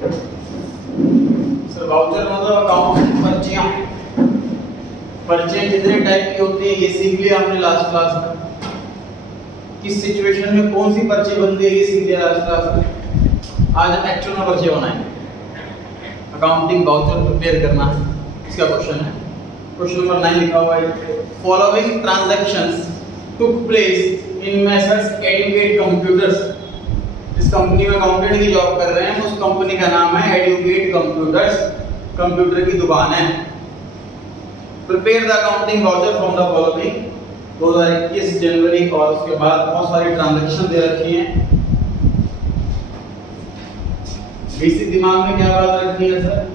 Sir voucher मतलब अकाउंट पर्चियां। पर्चियां कितने टाइप की होती है ये सीख लिया हमने लास्ट क्लास में। किस सिचुएशन में कौन सी पर्ची बनती है ये सीख लिया लास्ट क्लास में। आज हम एक्चुअल में पर्ची बनाएंगे। अकाउंटिंग वाउचर प्रिपेयर करना है, इसका क्वेश्चन है। क्वेश्चन नंबर 9 लिखा हुआ है, following transactions took place in Messrs Educate Computers. जिस कंपनी में अकाउंटेंट की जॉब कर रहे हैं उस कंपनी का नाम है एडुकेट कंप्यूटर्स, कंप्यूटर की दुकान है। Prepare the accounting voucher from the following. 2021 जनवरी और उसके बाद बहुत सारी ट्रांजैक्शन दे रखी हैं। बेसिक दिमाग में क्या बात रखनी है सर,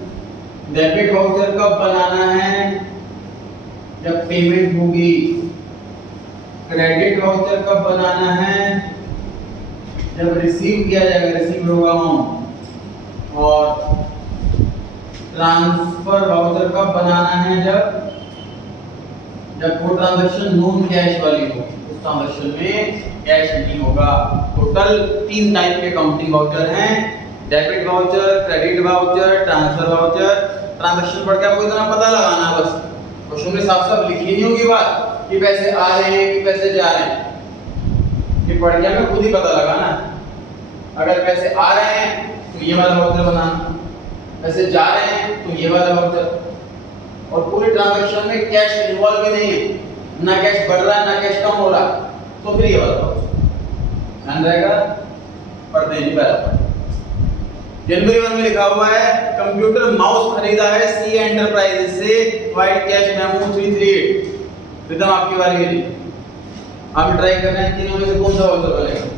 डेबिट वाउचर कब बनाना है, जब पेमेंट होगी। क्रेडिट वाउचर कब बनाना है, जब रिसीव किया जाएगा, रिसीव होगा अमाउंट। और ट्रांसफर वाउचर कब बनाना है, जब वो ट्रांजैक्शन नॉन कैश वाली हो, उस ट्रांजैक्शन में कैश नहीं होगा। टोटल 3 टाइप के अकाउंटिंग वाउचर हैं, debit voucher, credit voucher, transfer voucher. Transaction पढ़ के आपको इतना पता लगाना है बस, क्वेश्चन में साफ साफ लिखी नहीं होगी बात कि पैसे आ रहे हैं कि पैसे जा रहे हैं। ये पढ़ के हमें खुद ही पता लगाना। अगर पैसे आ रहे हैं तो ये वाला वाउचर बनाना, पैसे जा रहे हैं तो ये वाला वाउचर। और पूरी ट्रांजैक्शन में कैश इन्वॉल्व भी नहीं है, ना कैश बढ़ रहा है ना कैश कम हो रहा, तो फिर ये वाला वाउचर ध्यान रहेगा। पढ़ते हैं जी पहला। जनवरी 1 में लिखा हुआ है, कंप्यूटर माउस खरीदा है सी एंटरप्राइजेज से, वाइट कैश मेमो 338। रिदम आपकी बारी है जी, आप ट्राई कर रहे हैं तीनों में से कौन सा वाउचर बनेगा।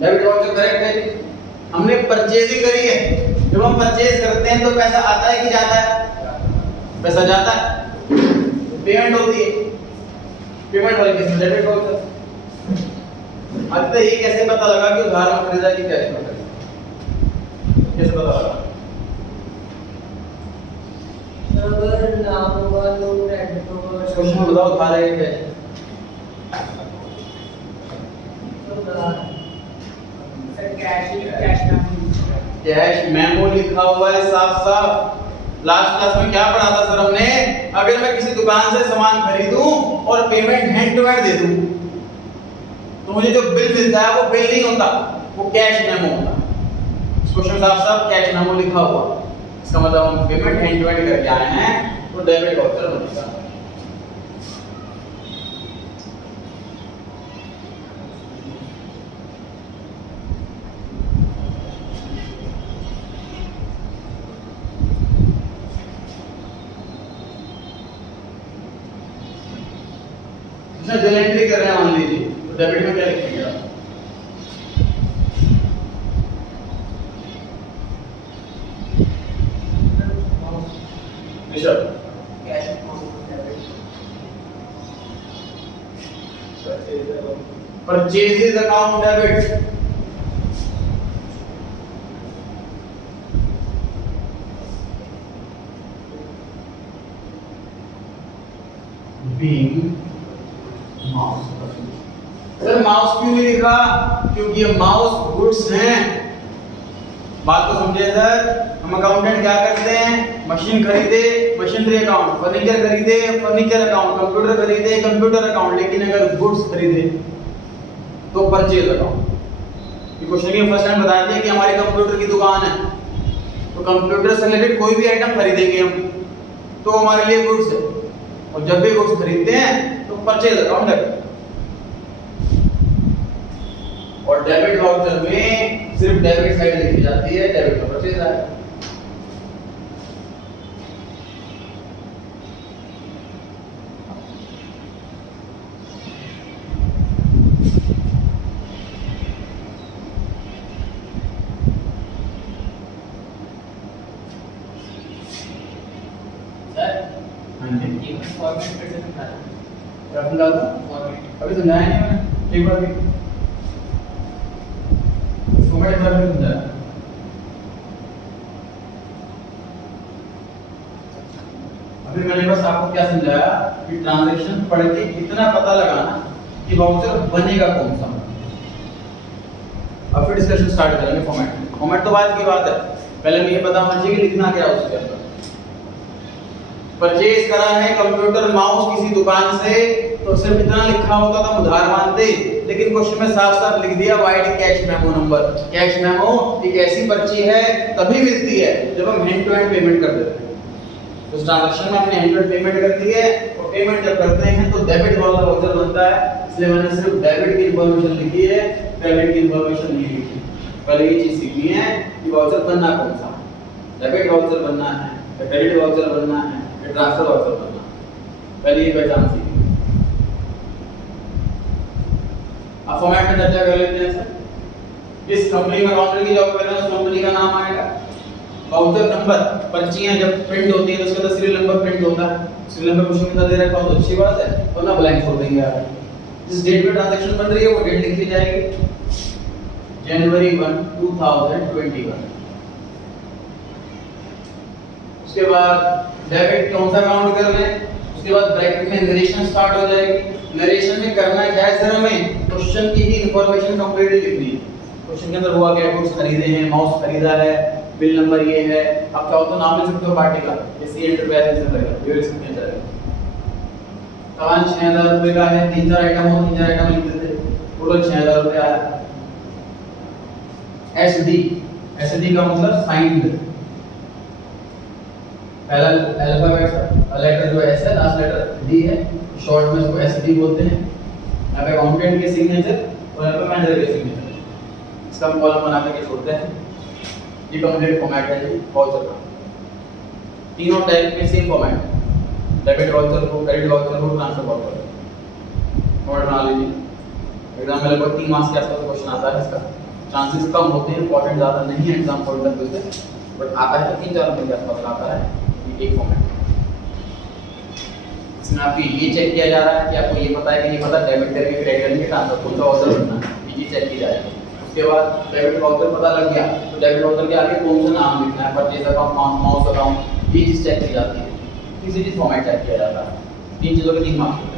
डेबिट वाउचर करेक्ट है। हमने परचेजिंग करी है, जब हम परचेज करते हैं तो पैसा आता है कि जाता है, पैसा जाता है, पेमेंट होती है, पेमेंट वाली किस डेबिट वाउचर। अब तो ये कैसे पता लगा कि उधार में खरीदा कि कैश में खरीदा, कैसे पता लगा। अगर नाम होगा तो क्रेडिट होगा। क्वेश्चन में बताओ उधार है कि कैश। कैश मेमो लिखा हुआ है साफ साफ। लास्ट क्लास में क्या पढ़ा था सर हमने, अगर मैं किसी दुकान से सामान खरीदूं और पेमेंट हैंड टू हैंड दे दूं तो मुझे जो बिल मिलता है वो बिल नहीं होता, वो कैश मेमो होता। इस क्वेश्चन में साफ साफ कैश मेमो लिखा हुआ, इसका मतलब हम पेमेंट हैंड टू हैंड करके आए हैं तो डेबिट वाउचर बनेगा। जल एंट्री कर रहे हैं मान लीजिए, तो डेबिट में क्या लिखेंगे आप। Purchases account debit, being mouse. Sir mouse क्यों नहीं लिखा, क्योंकि ये माउस गुड्स हैं। बात को समझे सर, हम अकाउंटेंट क्या करते हैं, मशीन खरीदे मशीनरी अकाउंट, फर्नीचर खरीदे फर्नीचर अकाउंट, कंप्यूटर खरीदे कंप्यूटर अकाउंट, लेकिन अगर गुड्स खरीदे तो परचेज अकाउंट। ये क्वेश्चन में फर्स्ट टाइम बताया था कि हमारी कंप्यूटर की दुकान है, तो कंप्यूटर से रिलेटेड कोई भी आइटम खरीदेंगे हम तो हमारे लिए गुड्स है, और जब भी गुड्स खरीदते हैं तो परचेज अकाउंट है। और डेबिट वाउचर में सिर्फ डेबिट साइड लिखी जाती है, डेबिट का परचेज है। रेफरेंस डाल दो। अभी समझाया नहीं मैंने, एक बार भी फॉर्मेट एक बार भी समझाया। अभी मैंने बस आपको क्या समझाया कि ट्रांजैक्शन पढ़ के इतना पता लगाना कि वाउचर बनेगा कौन सा। अब फिर डिस्कशन स्टार्ट करेंगे फॉर्मेट। फॉर्मेट तो बाद की बात है, पहले मुझे पता होना चाहिए कि लिखना क्या है उसके अंदर। परचेज करा है कंप्यूटर माउस किसी दुकान से, तो सिर्फ इतना लिखा होता तो हम उधार मानते, लेकिन क्वेश्चन में साफ साफ लिख दिया wide cash memo number. Cash memo एक ऐसी पर्ची है तभी मिलती है जब हम हैंड टू हैंड पेमेंट कर देते हैं। उस ट्रांजैक्शन में हमने हैंड टू हैंड पेमेंट कर दी है, और पेमेंट जब करते हैं तो डेबिट वाला वाउचर बनता है, इसलिए मैंने सिर्फ डेबिट की इंफॉर्मेशन लिखी है, क्रेडिट की इंफॉर्मेशन नहीं लिखी। पहले ये चीज सीखनी है कि वाउचर बनना कौन सा, डेबिट वाउचर बनना है या क्रेडिट वाउचर बनना है या ट्रांसफर वाउचर बनना है, पहले ये पहचान सीखनी। अब फॉर्मेट में चर्चा कर लेते हैं सर। इस कंपनी में काउंटर की जॉब कर रहे हैं, उस कंपनी का नाम आएगा, वाउचर नंबर। पर्चियां जब प्रिंट होती हैं तो उसके अंदर सीरियल नंबर प्रिंट होता है, सीरियल नंबर कुछ नहीं दे रखा हो तो अच्छी बात है, वरना ब्लैंक छोड़ देंगे आप। जिस डेट पे ट्रांजैक्शन बन रही है वो डेट लिखी जाएगी, जनवरी 1 2021। उसके बाद डेबिट कौन सा काउंट कर रहे हैं, उसके बाद ब्रैकेट में नरेशन स्टार्ट हो जाएगी। नरेशन में करना क्या है सर, हमें क्वेश्चन की ही इंफॉर्मेशन कंप्लीटली लिखनी है। क्वेश्चन के अंदर हुआ क्या, गुड्स खरीदे हैं, माउस खरीदा है, बिल नंबर ये है, आप चाहो तो नाम लिख सकते हो पार्टी का, जैसे एंटरप्राइज से लगा ये लिख सकते हैं। सामान 6000 रुपए का है, 3-4 आइटम हो, 3-4 आइटम लिख देते, टोटल 6000 रुपए आया। एसडी, एसडी का मतलब साइंड, पहला अल्फाबेट लेटर जो एस है, लास्ट लेटर डी है, शॉर्ट में इसको एसडी बोलते हैं। यहाँ पे अकाउंटेंट के सिग्नेचर और यहाँ पे मैनेजर के सिग्नेचर, इसका हम कॉलम बना करके छोड़ते हैं। ये कंप्लीट फॉर्मेट है जी वाउचर का। तीनों टाइप के सेम फॉर्मेट, डेबिट वाउचर हो, क्रेडिट वाउचर हो, ट्रांसफर वाउचर हो। नोट बना लीजिए। एग्जाम में लगभग 3 मार्क्स के आसपास क्वेश्चन आता है इसका, चांसेस कम होते हैं, इंपॉर्टेंट ज़्यादा नहीं है एग्जाम पॉइंट ऑफ व्यू से, बट आता है तो 3-4 नंबर के आसपास आता है। ये एक फॉर्मेट, इसमें आपको ये चेक किया जा रहा है कि आपको ये पता है कि नहीं पता, डेबिट करके क्रेडिट करके ट्रांसफर कौन सा वाउचर बनना है, ये चेक की जाएगी। उसके बाद डेबिट वाउचर पता लग गया तो डेबिट वाउचर के आगे कौन सा नाम लिखना है, परचेज अकाउंट, माउस अकाउंट, ये चीज चेक की जाती है। तीसरी चीज फॉर्मेट चेक किया जाता है। 3 चीजों के 3 मार्क्स होते हैं।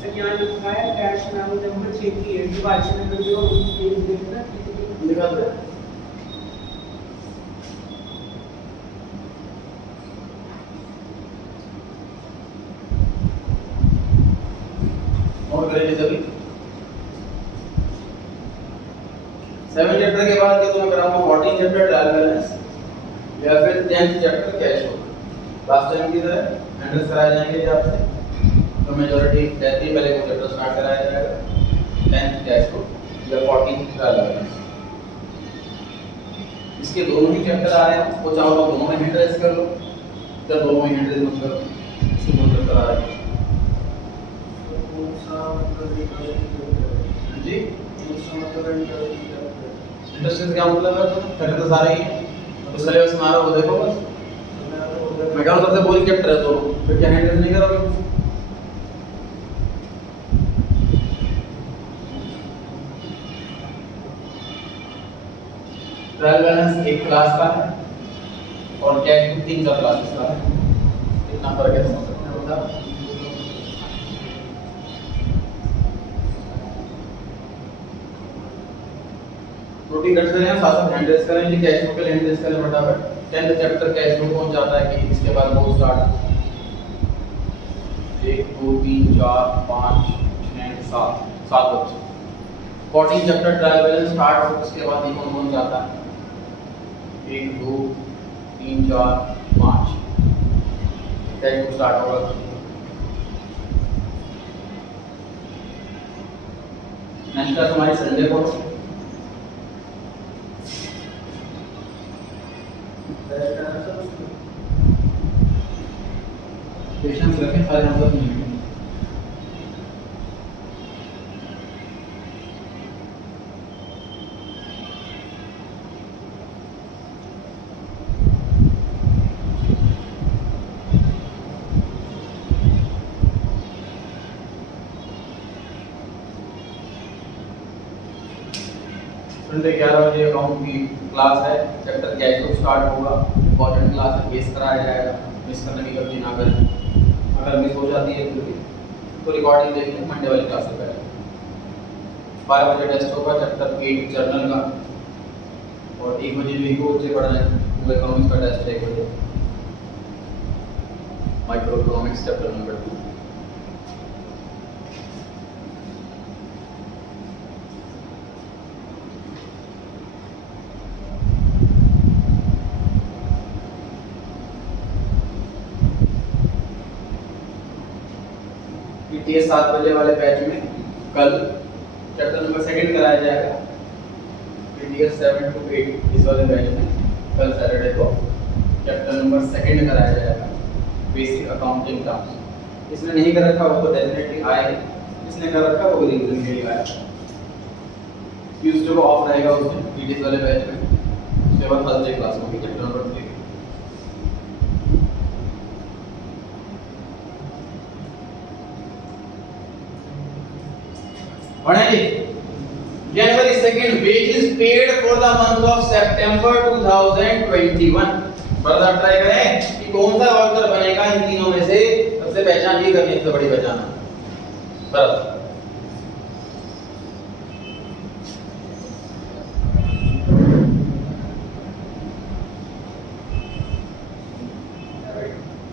सर यहाँ लिखा है कैश मेमो नंबर चेक की है, जो बाकी नंबर जो लिखा था नोट करेंगे सभी। 7 चैप्टर के बाद जो मैं कराऊंगा 14 चैप्टर ट्रायल बैलेंस या फिर 10th chapter cash flow. Last time की तरह एंट्रेंस कराए जाएंगे आपसे, तो मेजॉरिटी रहती है, पहले वो चैप्टर स्टार्ट कराया जाएगा, 10th कैश फ्लो या 14th ट्रायल बैलेंस। इसके दोनों ही चैप्टर आ रहे हैं, वो चाहो तो दोनों में एंट्रेंस कर लो, जब दोनों में एंट्रेंस मत करो, इसके दोनों चैप्टर आ रहे हैं जी। इंटरेस्टिंग क्या मतलब है, चैप्टर तो सारे ही तो सिलेबस में आ रहा है वो देखो बस। मैं कह रहा हूँ सबसे बोरिंग चैप्टर है, तो फिर क्या एंट्रेंस नहीं करोगे। ट्रायल बैलेंस एक क्लास का है और कैश बुक 3 क्लासेस का है, इतना फर्क है, समझ सकते हो बता। रूटीन करते रहे हैं, साथ साथ हैंड रेस करें, ये कैश बुक के हैंड रेस करें फटाफट। 10th चैप्टर कैश बुक पहुंच जाता है कि इसके बाद वो स्टार्ट 1 2 3 4 5 6 7 बच्चे। 14 चैप्टर ट्रायल बैलेंस स्टार्ट हो, उसके बाद ये कौन जाता है 1 2 3 4 5 कैश बुक स्टार्ट होगा। नेक्स्ट क्लास हमारी संडे को, पेशेंस रखें, सारे आंसर नहीं लिखेंगे। संडे 11 बजे अकाउंट की क्लास है, चैप्टर कैश बुक स्टार्ट होगा, इंपॉर्टेंट क्लास है, मिस कराया जाएगा, मिस करने की गलती ना करें, अगर मिस हो जाती है तो रिकॉर्डिंग देख लें मंडे वाली क्लास से पहले। 12 बजे टेस्ट होगा चैप्टर 8 जर्नल का, और 1 बजे वीको से पढ़ना है, इकोनॉमिक्स का टेस्ट है 1 बजे, माइक्रो इकोनॉमिक्स चैप्टर नंबर 2। ये 7 बजे वाले बैच में कल चैप्टर नंबर 2 कराया जाएगा, पीटीएस 7 to 8 इस वाले बैच में कल सैटरडे को चैप्टर नंबर 2 कराया जाएगा, बेसिक अकाउंटिंग का। इसने नहीं कर रखा वो तो डेफिनेटली आए, इसने कर रखा वो रिवीजन के लिए आया। ट्यूसडे को ऑफ रहेगा उसमें पीटीएस वाले बैच में, उसके बाद थर्सडे क्लास होगी chapter number 3। January 2nd, wages paid for the month of September 2021। बड़ा ट्राई करें कि कौन सा वाउचर बनेगा इन तीनों में से, सबसे पहचान ये करनी है, सबसे बड़ी पहचान बराबर।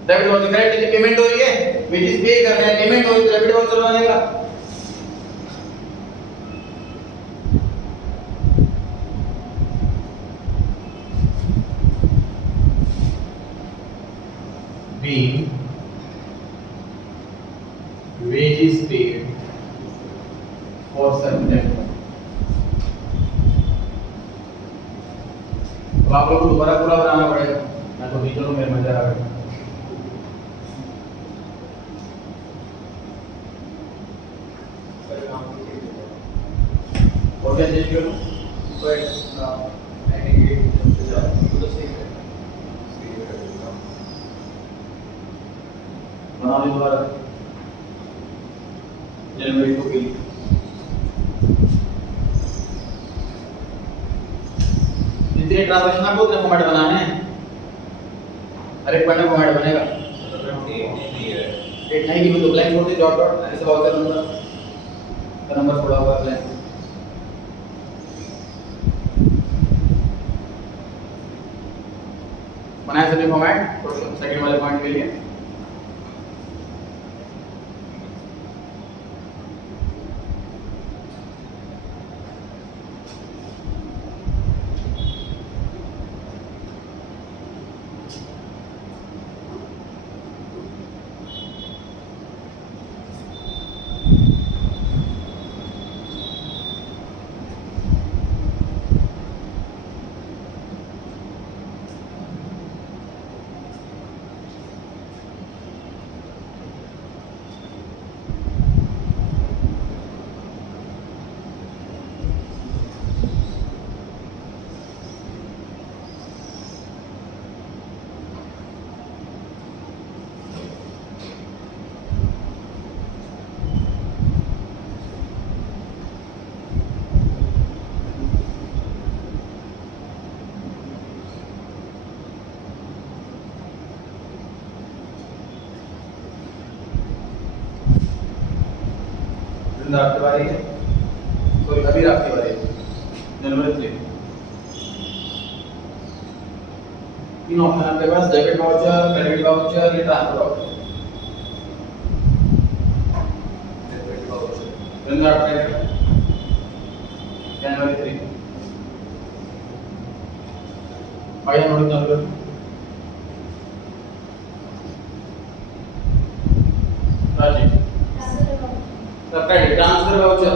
डेबिट वाउचर करेक्ट, पेमेंट हो रही है, वेजेस पे कर रहे हैं, पेमेंट हो रही है, डेबिट वाउचर बनेगा। Being wages paid for September। अब आप लोगों को दोबारा पूरा बनाना पड़ेगा, मैं तो बीच में मजा आ गया। और क्या चेंज करूं? बना ली दोबारा जनवरी 2 के लिए। जितने ट्रांजैक्शन आपको उतने फॉर्मेट बनाने हैं, हर एक पॉइंट में फॉर्मेट बनेगा। डेट नहीं की तो ब्लैंक छोड़ दे, डॉट डॉट ऐसे वाउचर नंबर छोड़ा हुआ है ब्लैंक। बनाया सभी फॉर्मेट सेकंड वाले पॉइंट के लिए। आपके बारे है, सॉरी अभी आपके बारे है, जनवरी 3। तीन ऑप्शन आपके पास, डेबिट वाउचर, क्रेडिट वाउचर या ट्रांसफर वाउचर। डेबिट वाउचर जनवरी 3 आया नोट चालू कर। Rajiv transfer voucher.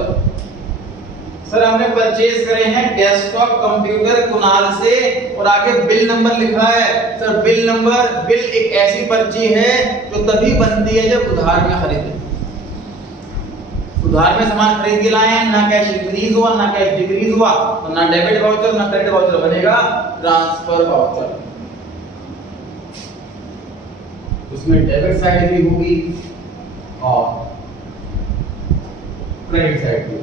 सर हमने परचेज करे हैं डेस्कटॉप कंप्यूटर कुणाल से और आगे बिल नंबर लिखा है। सर बिल नंबर, बिल एक ऐसी पर्ची है जो तभी बनती है जब उधार में खरीदे। उधार में सामान खरीद के लाए हैं, ना कैश इंक्रीज हुआ ना कैश डिक्रीज हुआ, तो ना डेबिट वाउचर ना क्रेडिट वाउचर बनेगा, ट्रांसफर वाउचर। उसमें डेबिट साइड भी होगी और क्रेडिट साइड भी।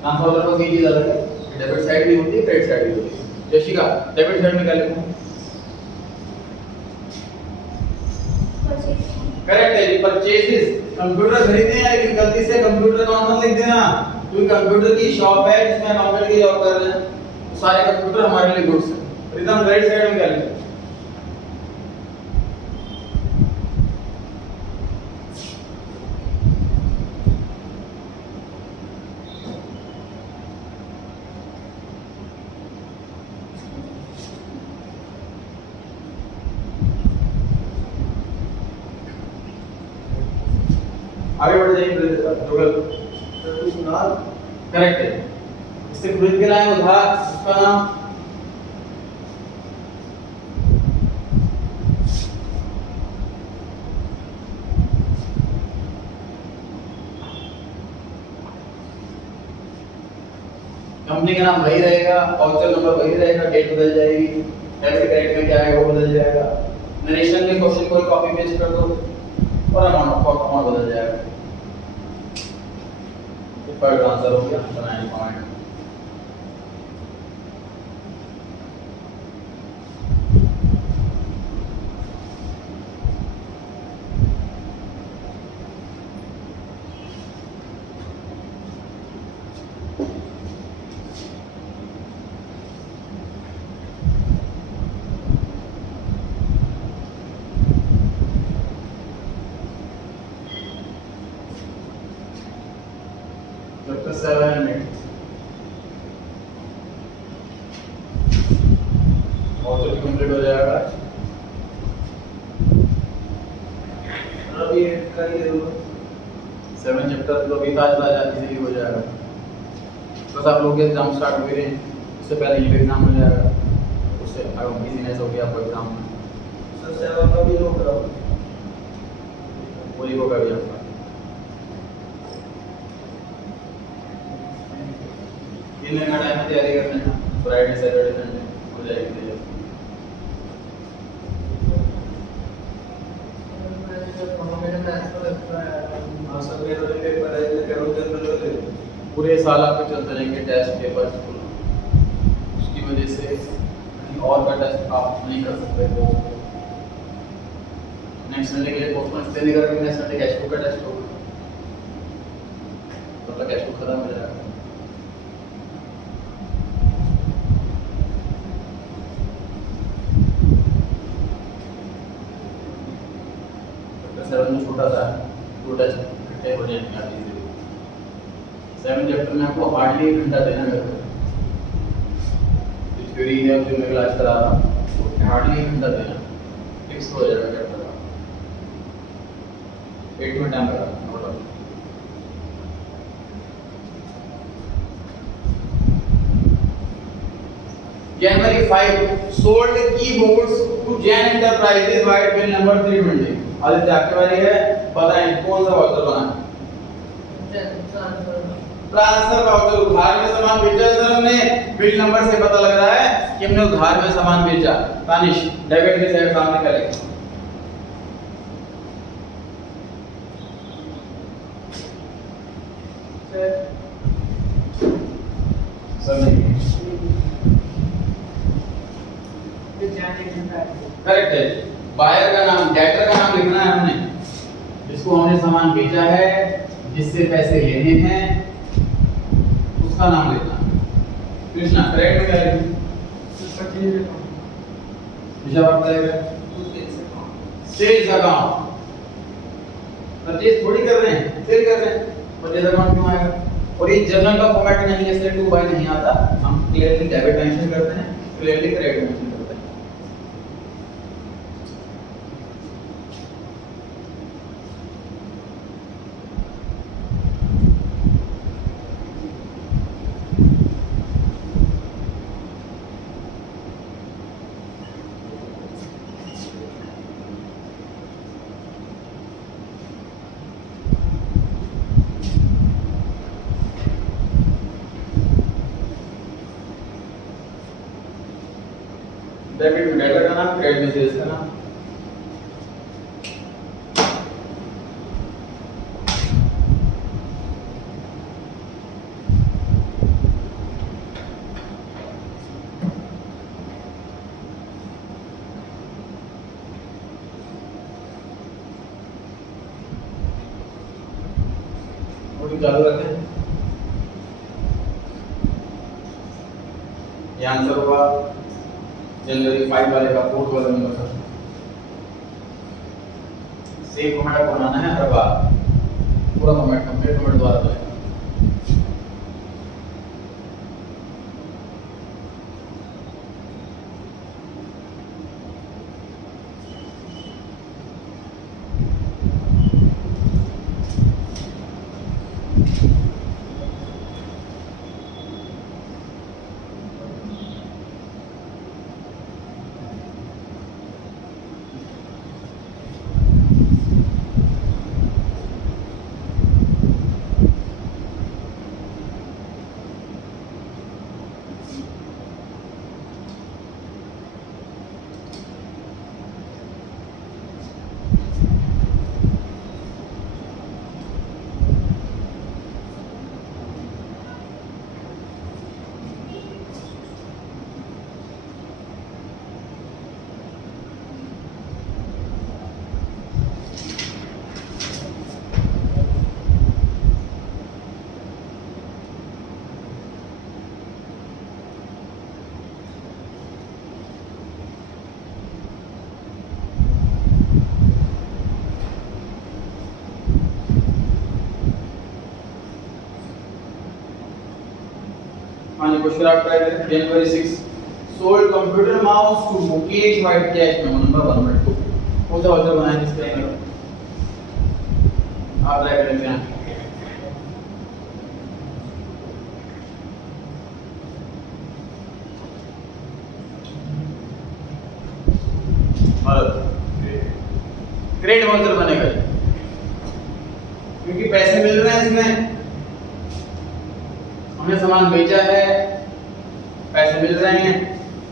ट्रांसफर वाउचर को चीज अलग है, डेबिट साइड भी होती है, क्रेडिट साइड भी होती है। यशिका, डेबिट साइड में क्या लिखूं? करेक्ट है, परचेजेस। कंप्यूटर खरीदे हैं लेकिन गलती से कंप्यूटर अकाउंट मत लिख देना, क्योंकि कंप्यूटर की शॉप है जिसमें अकाउंटेंट की जॉब कर रहे हैं, तो सारे कंप्यूटर हमारे लिए गुड्स हैं। रिदम क्रेडिट साइड में क्या लिखूं? आगे बढ़ जाइए, टोटल करेक्ट है। इससे खरीद के लाए उधार, उसका नाम कंपनी का नाम वही रहेगा, वाउचर नंबर वही रहेगा, डेट बदल जाएगी, ऐसे करेक्ट में क्या आएगा वो बदल जाएगा। नरेशन में क्वेश्चन को कॉपी पेस्ट कर दो और अमाउंट बदल जाएगा। पर आंसर हो गया, बनाए पॉइंट। चैप्टर 7 और तो कंप्लीट हो जाएगा। अभी कर ही दो 7 चैप्टर, तो अभी ताज इजीली हो जाएगा। बस आप लोग के एग्जाम स्टार्ट हो गए हैं, उससे पहले ये एग्जाम हो जाएगा, उससे अगर इजीनेस हो गया आपका एग्जाम सर 7 का भी होगा, वही होगा भी आपका। दिन में टाइम में तैयारी करना है, फ्राइडे सैटरडे संडे हो जाएगी तैयारी। पूरे साल आपके चलते रहेंगे टेस्ट पेपर, उसकी वजह से कहीं और का टेस्ट आप नहीं कर सकते। तो नेक्स्ट संडे के लिए पोस्टपोन इसलिए नहीं करेंगे, नेक्स्ट संडे कैश बुक का टेस्ट होगा, मतलब कैश बुक खत्म हो जाएगा। छोटा सा छोटा घंटे हो जाएंगे आप इजीली। 7 चैप्टर में आपको हार्डली 1 घंटा देना है, थ्योरी है जो मैं क्लास करा रहा हूँ, हार्डली 1 घंटा देना, फिक्स हो जाएगा चैप्टर का। 8 मिनट टाइम लगा note. January 5 sold keyboards to Jan Enterprises white bill number 320। आदित्य आपकी बारी है, बताएं कौन सा वाउचर बना है? Transfer voucher. उधार में सामान बेचा सर हमने, बिल नंबर से पता लग रहा है कि हमने उधार में सामान बेचा। तानिश डेबिट की साइड सामने करें। सर नहीं करेक्ट है। बायर का नाम, डेटर का नाम लिखना है हमने, जिसको हमने सामान बेचा है, जिससे पैसे लेने हैं, उसका नाम लिखना। कृष्णा करेक्ट में क्या लिखूं? जवाब क्या है? Sales account. परचेज थोड़ी कर रहे हैं, सेल कर रहे हैं, परचेज अकाउंट क्यों आएगा? और ये जर्नल का फॉर्मेट नहीं है, इसलिए 2 बाय नहीं आता। हम क्लियरली डेबिट मेंशन करते हैं, क्लियरली क्रेडिट मेंशन करते हैं। डेबिट में डेटर का नाम, क्रेडिट में सेल्स का नाम। को चालू रखें। ये आंसर होगा जनवरी 5 वाले का, 4 वाले नंबर का। सेम फॉर्मेट आपको बनाना है हर बार, पूरा फॉर्मेट कंप्लीट फॉर्मेट द्वारा चलेगा। हाँ जी, क्वेश्चन आप ट्राई करें। जनवरी 6 sold computer mouse to Mukesh vide cash में नंबर 1.2 कौन सा वाउचर बनाया जिसके अंदर आप ट्राई करेंगे। ग्रेट वाउचर बनेगा क्योंकि पैसे मिल रहे हैं इसमें, हमने सामान बेचा है, पैसे मिल रहे हैं।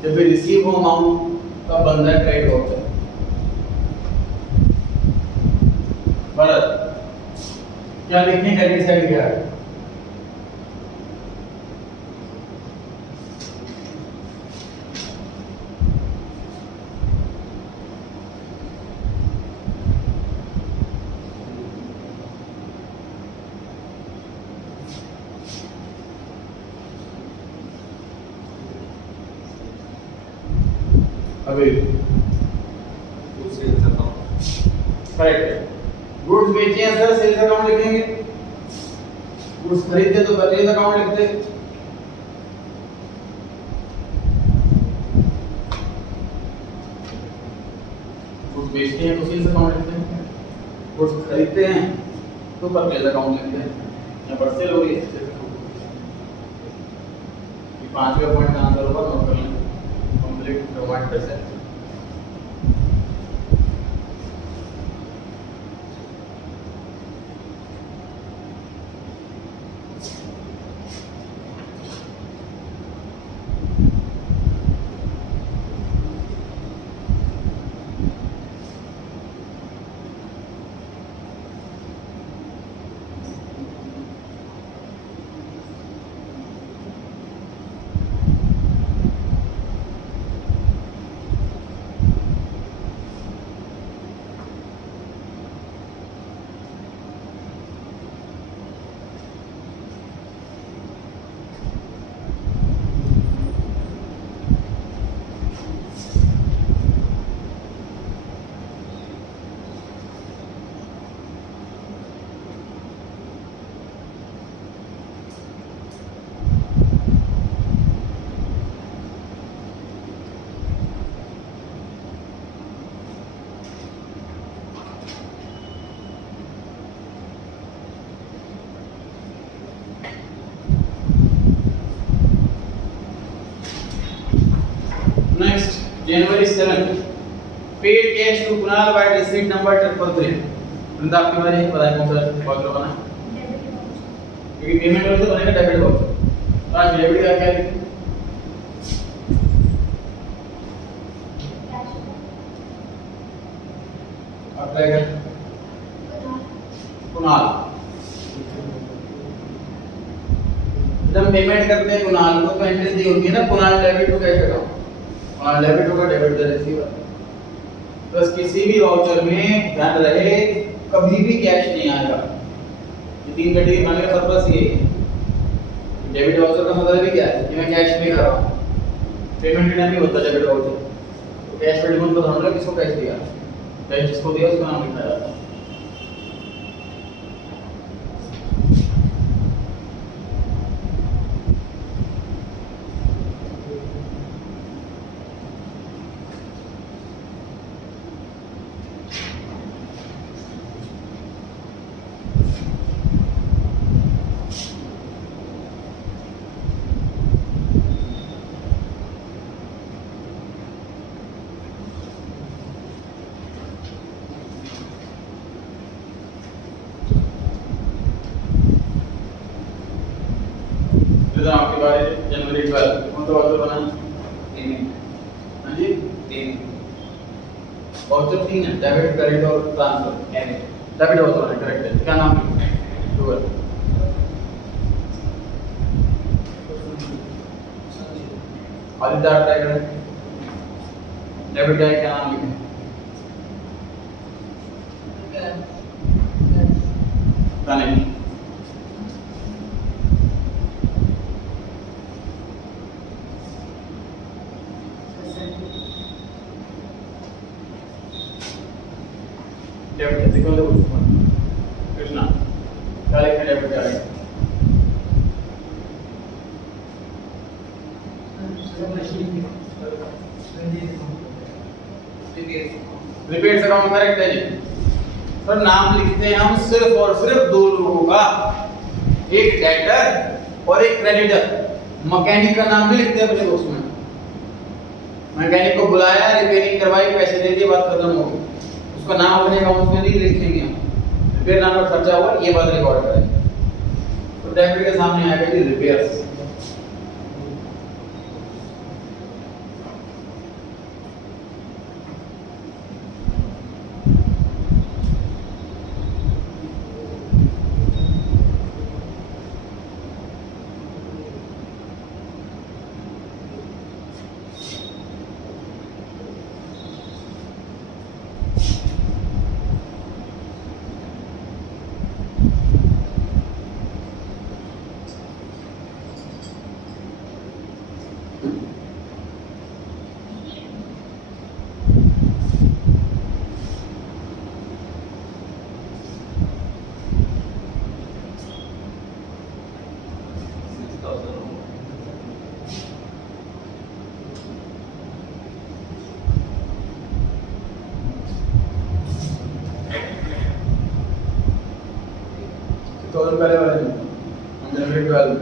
जब भी रिसीव हो अमाउंट तब बनता है क्रेडिट वाउचर। भरत क्या लिखें, क्रेडिट साइड क्या है? अभी करेक्ट, गुड्स बेचे हैं सर, सेल्स अकाउंट लिखेंगे। गुड्स खरीदते तो परचेज अकाउंट लिखते। गुड्स बेचते हैं तो सेल्स अकाउंट लिखते हैं, गुड्स खरीदते हैं तो परचेज अकाउंट लिखते हैं। यहाँ पर सेल हो रही है, ये 5वें पॉइंट का आंसर होगा। नोट कर लें, कंप्लीट फॉर्मेट कैसे। Next, January 7, paid cash to Kunal by receipt number 333. वृंदा आपकी बारी है, बताएं कौन सा वाउचर बना है? क्योंकि पेमेंट वाउचर बनेगा डेबिट वाउचर। आज डेबिट का क्या लिखें? आप ट्राई करें। कुणाल, जब पेमेंट करते हैं कुणाल को तो एंट्री दी होती है ना, Kunal debit to cash account. Debit होगा डेबिट द रिसीवर। बस किसी भी वाउचर में ध्यान रहे कभी भी कैश नहीं आएगा, ये 3 कैटेगरी बनाने का पर्पस ये है। डेबिट वाउचर का मतलब भी क्या है कि मैं कैश पे कर रहा हूँ, पेमेंट रिटर्न भी होता है डेबिट वाउचर। तो कैश पे डिमांड बताना होगा किसको कैश दिया, कैश जिसको दिया उसका नाम लिखा जाता है। आपके बारे जनवरी 12 कौन सा वाउचर बना? हाँ जी 3 वाउचर 3 है, डेबिट क्रेडिट और ट्रांसफर। डेबिट वाउचर है, करेक्ट है। क्या नाम है? गूगल आदित्य आप ट्राई करें। डेबिट का क्या नाम लिखें? नहीं डेबिट देखो तो कृष्णा क्या लिखा है डेबिट का? रिपीट अकाउंट करेक्ट है जी। सर नाम लिखते हैं हम सिर्फ और सिर्फ 2 लोगों का, एक डेटर और एक क्रेडिटर। मैकेनिक का नाम भी लिखते हैं अपने बुक्स में। मैकेनिक को बुलाया, रिपेयरिंग करवाई, पैसे दे दिए, बात खत्म हो गई। उसका नाम अपने अकाउंट में नहीं लिखेंगे हम, रिपेयर नाम पर खर्चा हुआ ये बात रिकॉर्ड करेंगे। तो डेबिट के सामने आएगा जी रिपेयर्स। तो पहले वाले हम जनवरी 12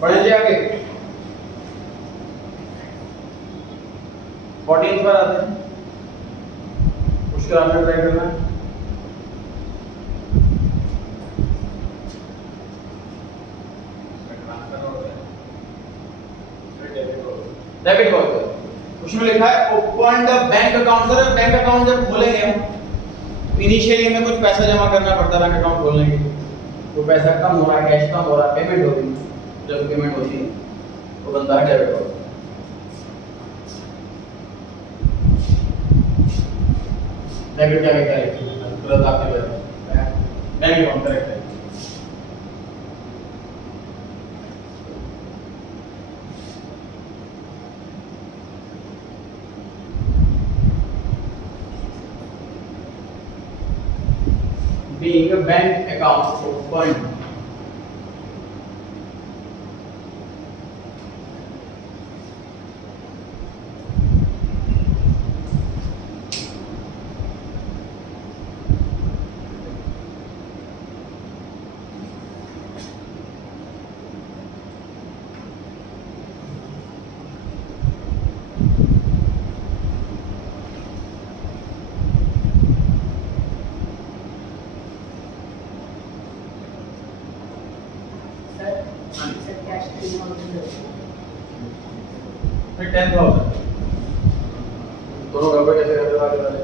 बढ़े जी आगे 14 पर आते हैं। मुश्किल आपने ट्राई करना है। डेबिट वाउचर उसमें लिखा है open the bank account. Sir bank account जब खोलेंगे हम इनिशियली हमें कुछ पैसा जमा करना पड़ता है बैंक अकाउंट खोलने के लिए। वो पैसा कम हो रहा है, कैश कम हो रहा है, पेमेंट हो रही है। जब पेमेंट होती है तो बनता है डेबिट वाउचर। डेबिट क्या कहता है? तुरंत आपके बैंक अकाउंट करेक्ट है। Being a bank account opened फिर 10,000 दोनों गड़बड़ कैसे करते वाले वाले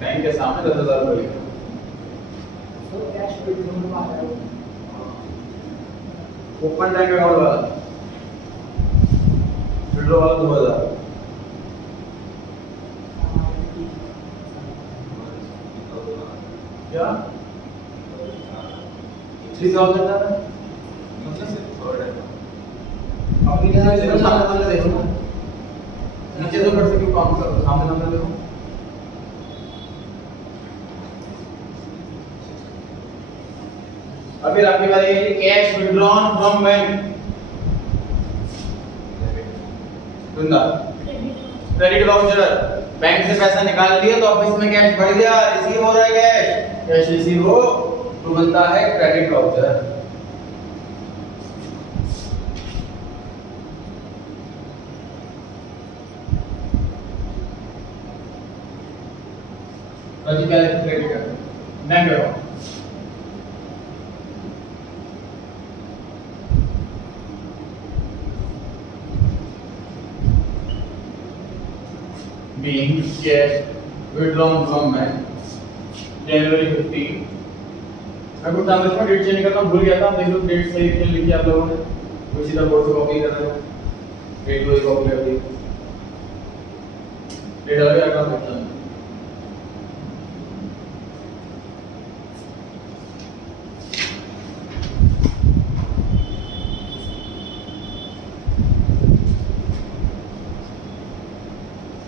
बैंक के सामने 10,000 रुपये लिखे। ओपन बैंक अकाउंट वाला, विड्रॉ वाला 2000, क्या 3000 था अपनी किसी से सामने सामने देखो ना, नीचे तो कर क्यों काम करो, सामने सामने देखो। अभी आपकी बारी है cash withdrawn from bank, credit voucher, bank से पैसा निकाल लिया तो ऑफिस में कैश बढ़ गया, रिसीव हो रहा है कैश, कैश रिसीव हो तो बनता है क्रेडिट वाउचर। अजी क्या लिखते credit card bank account, being cash withdrawn from bank January 15। मैं कुछ ट्रांजेक्शन डेट चेंज करना भूल गया था, देख लो डेट सही लिखी आप लोगों ने, वो सीधा बोर्ड से कॉपी कर रहे हो, डेट वही कॉपी कर दी, डेट अलग है ट्रांजेक्शन।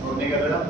नोट नहीं कर रहे ना?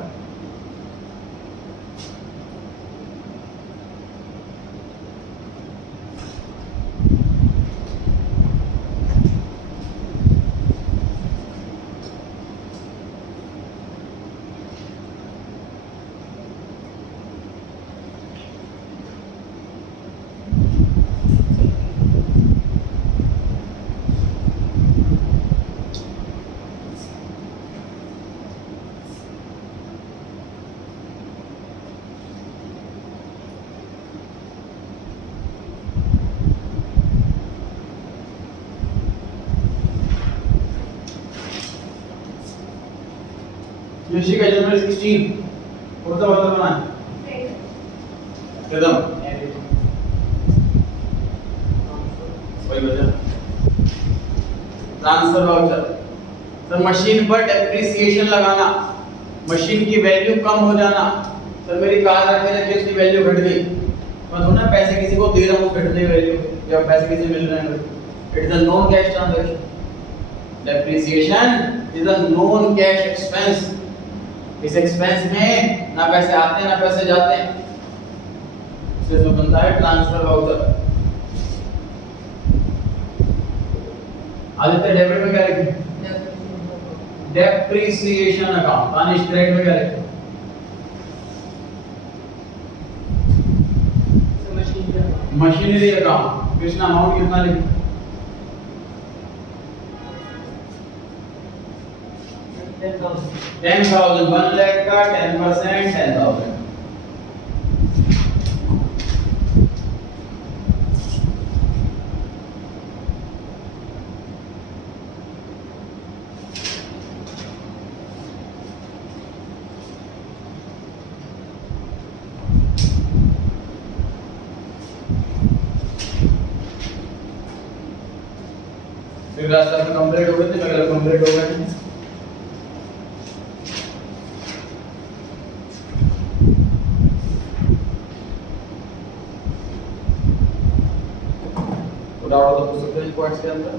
ऋषि का जनवरी 16 कौन सा वाला बना है? एकदम वही बचा। ट्रांसफर वाउचर, सर मशीन पर डेप्रिसिएशन लगाना, मशीन की वैल्यू कम हो जाना, सर मेरी कार रखने लगी उसकी वैल्यू घट गई, मैं थोड़ा ना पैसे किसी को दे रहा हूँ घटने वैल्यू, जब पैसे किसी मिल रहे हैं, it is a non cash transaction. Depreciation is a non cash expense, इस एक्सपेंस में ना पैसे आते हैं ना पैसे जाते हैं, इससे जो बनता है ट्रांसफर वाउचर। आदित्य डेबिट में क्या लिखें? Depreciation account. तानिश क्रेडिट में क्या लिखें? Machinery account. कृष्णा अमाउंट कितना लिखें? 10,000 1 लाख का 10% 10,000। फिर रास्ता में कंप्लीट हो गए थे, अगर कंप्लीट हो गए थे तो डाउट तो पूछ सकते हैं पॉइंट्स के अंदर।